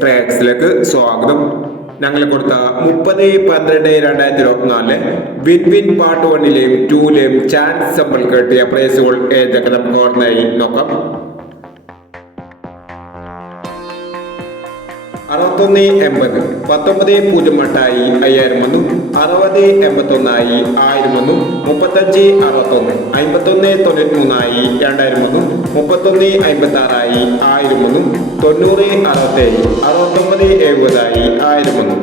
ട്രാക്സിലേക്ക് സ്വാഗതം. ഞങ്ങൾ കൊടുത്ത മുപ്പത് പന്ത്രണ്ട് രണ്ടായിരത്തി ഇരുപത്തിനാലിലെ വിൻ വിൻ പാർട്ട് വണ്ണിലെയും ടൂലെയും ചാൻസ് നമ്മൾ കിട്ടിയ പ്രൈസുകൾ ഏതൊക്കെ നമുക്ക് ഓർമ്മയായി നോക്കാം. അറുപത്തൊന്ന് എൺപത് പത്തൊമ്പത് പൂജ്യം എട്ടായി അയ്യായിരം വന്നു. അറുപത് എൺപത്തൊന്നായി ആയിരം വന്നു മുപ്പത്തഞ്ച് അറുപത്തൊന്ന് അമ്പത്തൊന്ന് തൊണ്ണൂറ്റി മൂന്നായി രണ്ടായിരം വന്നു മുപ്പത്തൊന്ന് അമ്പത്തി ആറായി ആയിരം വന്നു തൊണ്ണൂറ് അറുപത്തേഴ് അറുപത്തൊമ്പത് എഴുപതായി ആയിരം വന്നു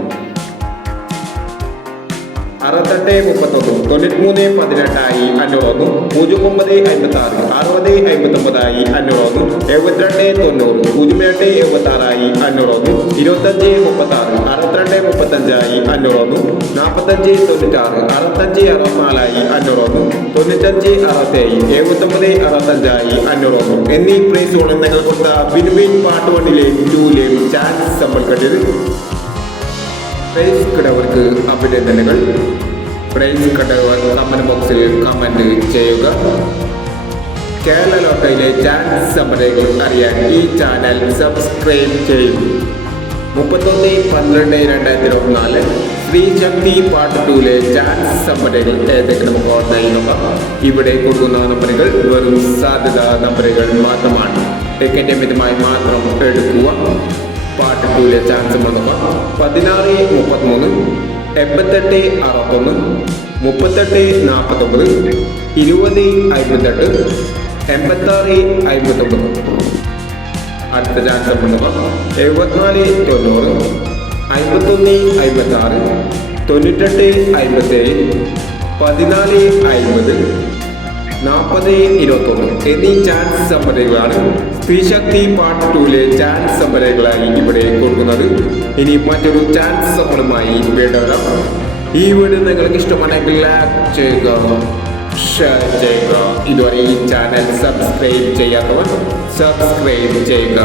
അറുപത്തെട്ട് മുപ്പത്തൊന്ന് തൊണ്ണൂറ്റിമൂന്ന് പതിനെട്ടായി അഞ്ഞൂറൊന്നും പൂജ്യം ഒമ്പത് അമ്പത്തി ആറ് അറുപത് അമ്പത്തി ഒമ്പതായി അഞ്ഞൂറ് എഴുപത്തിരണ്ട് തൊണ്ണൂറ് പൂജ്യം രണ്ട് എഴുപത്തി ആറായി അഞ്ഞൂറ് ഒന്ന് ഇരുപത്തഞ്ച് മുപ്പത്തി ആറ് അറുപത്തിരണ്ട് മുപ്പത്തഞ്ചായി അഞ്ഞൂറൊന്ന്. നാൽപ്പത്തഞ്ച് തൊണ്ണൂറ്റാറ് അറുപത്തഞ്ച് അറുപത്തിനാലായി അഞ്ഞൂറൊന്ന്. തൊണ്ണൂറ്റഞ്ച് അറുപത്തേഴ് എഴുപത്തൊമ്പത് അറുപത്തഞ്ചായി അഞ്ഞൂറൊന്ന്. എന്നീ എന്നീ പ്രൈസുകൾ നിങ്ങൾ കൊടുത്ത വിൻവിൻ പാട്ട് വണ്ണിലെയും ടൂലെയും ചാൻസ് നമ്മൾ കണ്ടത് പ്രൈസ് കടവർക്ക് അഭിനന്ദനങ്ങൾ പ്രൈസ് കടവർ കമന്റ് ബോക്സിൽ കമന്റ് ചെയ്യുക. കേരള ലോട്ടയിലെ ചാൻസ് സമരങ്ങൾ അറിയാൻ ഈ ചാനൽ സബ്സ്ക്രൈബ് ചെയ്യും. മുപ്പത്തൊന്ന് പന്ത്രണ്ട് രണ്ടായിരത്തി ഇരുപത്തിനാല് ശ്രീ ശക്തി പാർട്ട് ടൂലെ ചാൻസ് സമരങ്ങൾ ഏതൊക്കെ നമുക്ക് ഓർമ്മയിൽ നോക്കാം? ഇവിടെ കൊടുക്കുന്ന നമ്പറുകൾ വെറും സാധ്യത നമ്പറുകൾ മാത്രമാണ്. ടിക്കറ്റ് മിതമായി മാത്രം എടുക്കുക. പാർട്ട് ടൂലെ ചാൻസ് നോക്കാം. പതിനാറ് മുപ്പത്തിമൂന്ന് എൺപത്തെട്ട് അറുപത്തൊന്ന് മുപ്പത്തെട്ട് നാൽപ്പത്തൊമ്പത് ഇരുപത് അമ്പത്തെട്ട് എൺപത്താറ് അമ്പത്തൊമ്പത് അടുത്ത ചാൻസ് നമ്പർ എഴുപത്തിനാല് തൊണ്ണൂറ് അമ്പത്തൊന്ന് അമ്പത്തി ആറ് തൊണ്ണൂറ്റെട്ട് അമ്പത്തേഴ് പതിനാല് അമ്പത് നാൽപ്പത് ഇരുപത്തൊന്ന് എന്നീ ചാൻസ് സംഭരങ്ങളാണ് സ്ത്രീശക്തി പാർട്ട് ടൂലെ ചാൻസ് സമ്മതികളായി ഇവിടെ കൊടുക്കുന്നത്. ഇനി മറ്റൊരു ചാൻസ് സമ്മതമായി വേണ്ടവരാണ് ഈ വീഡിയോ നിങ്ങൾക്ക് ഇഷ്ടമാണെങ്കിൽ ലൈക്ക് ചെയ്യുക. ഷെയർ ചെയ്യുക ഇതുവരെ ഈ ചാനൽ സബ്സ്ക്രൈബ് ചെയ്യാത്തവർ സബ്സ്ക്രൈബ് ചെയ്യുക